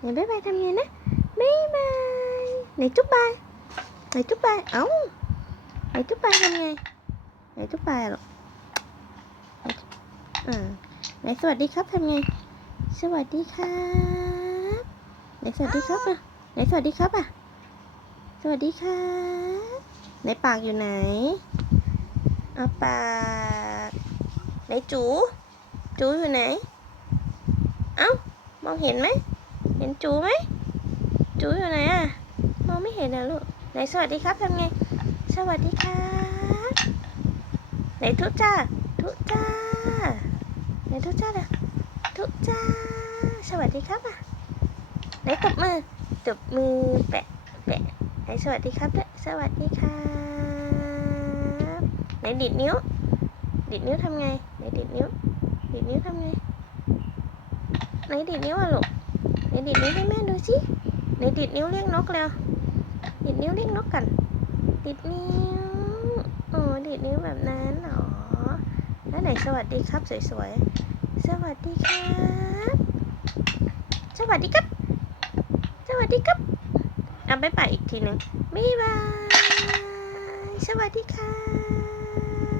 ไหนบ๊ายบายทำไงนะบ๊ายบายไหนจุ๊บบายไหนจุ๊บบายเอ้าไหนจุ๊บบายทำไงไหนจุ๊บบายหรอไหนจุ๊บอ่าไหนสวัสดีครับทำไง สวัสดีครับไหนสวัสดีครับอะไหนสวัสดีครับอะสวัสดีครับไหนปากอยู่ไหนเอาปากไหนจู จูอยู่ไหน เอ้ามองเห็นไหม เห็นจูไหมจูอยู่ไหนอะมองไม่เห็นนะลูกไหนสวัสดีครับทำไง สวัสดีครับไหนทุจ้าทุจ้าไหนทุจ้าล่ะทุจ้าสวัสดีครับอะไหนตบมือตบมือแปะแปะไหนสวัสดีครับด้วยสวัสดีครับไหนดิดนิ้ว ดิดนิ้วทำไงไหนดิดนิ้วดิดนิ้วทำไงไหนดิดนิ้วอะลูก ไหนดิดนิ้วให้แม่ดูสิไหนดิดนิ้วเรียกนกแล้วดิดนิ้วเรียกนกกัน ดิดนิ้วโอ้ดิดนิ้วแบบนั้นเหรอแล้วไหนสวัสดีครับสวยๆ สวัสดีครับ สวัสดีครับ สวัสดีครับเอาไปไปอีกทีหนึ่งบ๊ายบาย สวัสดีครับ